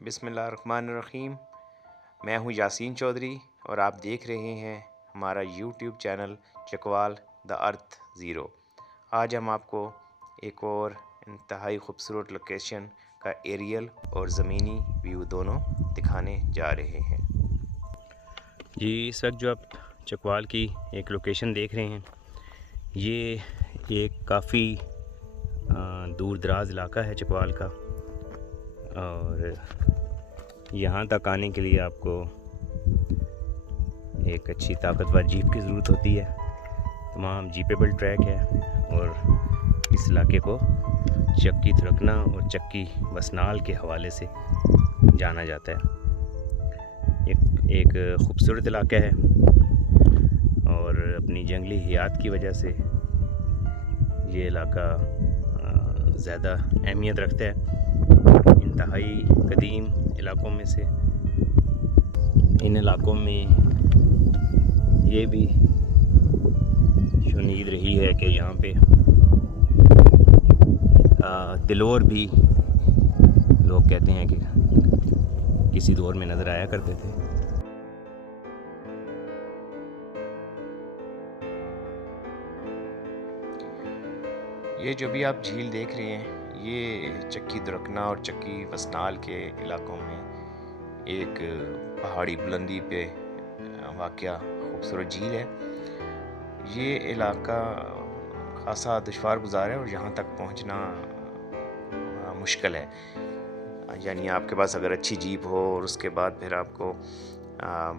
बिस्मिल्लाहिर्रहमानिर्रहीम। मैं हूं यासीन चौधरी और आप देख रहे हैं हमारा YouTube channel Chakwal the earth zero. आज हम आपको एक और इंतहाई खूबसूरत लोकेशन का एरियल और ज़मीनी व्यू दोनों दिखाने जा रहे हैं। जी, इस वक्त जो आप चकवाल की एक लोकेशन देख रहे हैं, ये एक काफ़ी दूर दराज इलाका है चकवाल का, और यहाँ तक आने के लिए आपको एक अच्छी ताकतवर जीप की ज़रूरत होती है। तमाम जीपेबल ट्रैक है और इस इलाके को चक्की तुरकना और चक्की वसनाल के हवाले से जाना जाता है। एक ख़ूबसूरत इलाका है और अपनी जंगली हयात की वजह से ये इलाका ज़्यादा अहमियत रखता है। इंतहाई कदीम इलाकों में से इन इलाकों में ये भी शुनीद रही है कि यहाँ पे तिलोर भी लोग कहते हैं कि किसी दौर में नज़र आया करते थे। ये जो भी आप झील देख रहे हैं, ये चक्की दुरकना और चक्की वसनाल के इलाकों में एक पहाड़ी बुलंदी पे वाक़या खूबसूरत झील है। ये इलाका खासा दुश्वार गुज़ार है और यहाँ तक पहुँचना मुश्किल है। यानी आपके पास अगर अच्छी जीप हो और उसके बाद फिर आपको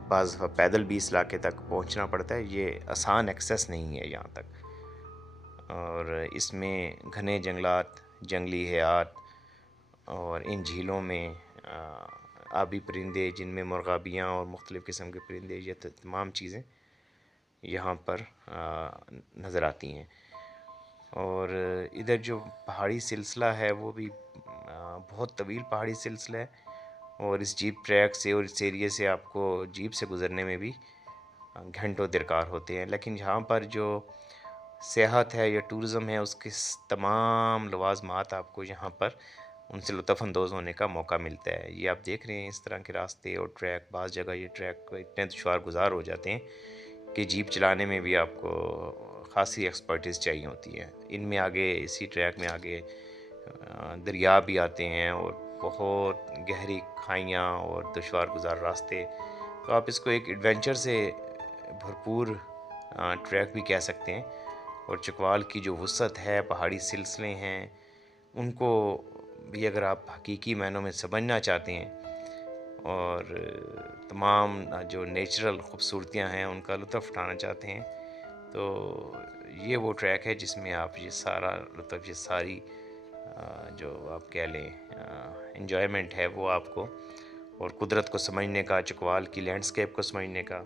बाज़ पैदल भी इस इलाके तक पहुँचना पड़ता है। ये आसान एक्सेस नहीं है यहाँ तक, और इसमें घने जंगलात, जंगली हयात और इन झीलों में आबी परिंदे जिनमें मुर्गाबियाँ और मुख्तलिफ़ किस्म के परिंदे, ये तमाम चीज़ें यहाँ पर नज़र आती हैं। और इधर जो पहाड़ी सिलसिला है वो भी बहुत तवील पहाड़ी सिलसिला है, और इस जीप ट्रैक से और इस एरिए से आपको जीप से गुज़रने में भी घंटों दरकार होते हैं। लेकिन यहाँ पर जो सियाहत है या टूरिज़म है, उसके तमाम लवाज़मात आपको यहाँ पर उनसे लुत्फ़अंदोज़ होने का मौका मिलता है। ये आप देख रहे हैं इस तरह के रास्ते और ट्रैक, बाज़ जगह ये ट्रैक इतने दुश्वार गुज़ार हो जाते हैं कि जीप चलाने में भी आपको ख़ासी एक्सपर्टीज़ चाहिए होती है। इनमें आगे, इसी ट्रैक में आगे दरिया भी आते हैं और बहुत गहरी खाइयाँ और दुश्वार गुज़ार रास्ते। तो आप इसको एक एडवेंचर से भरपूर ट्रैक भी कह सकते हैं। और चकवाल की जो वुसअत है, पहाड़ी सिलसिले हैं, उनको भी अगर आप हकीकी मायनों में समझना चाहते हैं और तमाम जो नेचुरल खूबसूरतियाँ हैं उनका लुत्फ़ उठाना चाहते हैं, तो ये वो ट्रैक है जिसमें आप ये सारा लुत्फ़, ये सारी जो आप कह लें एन्जॉयमेंट है वो आपको, और कुदरत को समझने का, चकवाल की लैंडस्केप को समझने का,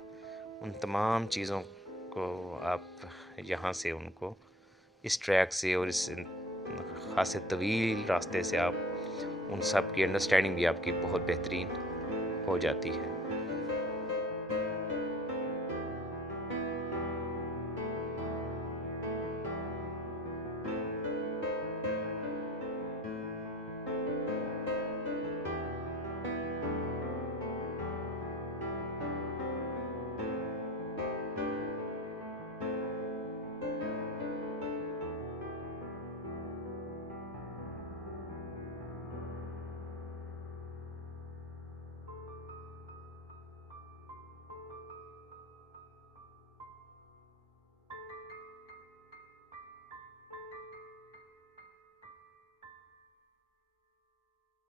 उन तमाम चीज़ों को आप यहाँ से उनको इस ट्रैक से और इस ख़ासे तवील रास्ते से आप उन सब की अंडरस्टैंडिंग भी आपकी बहुत बेहतरीन हो जाती है।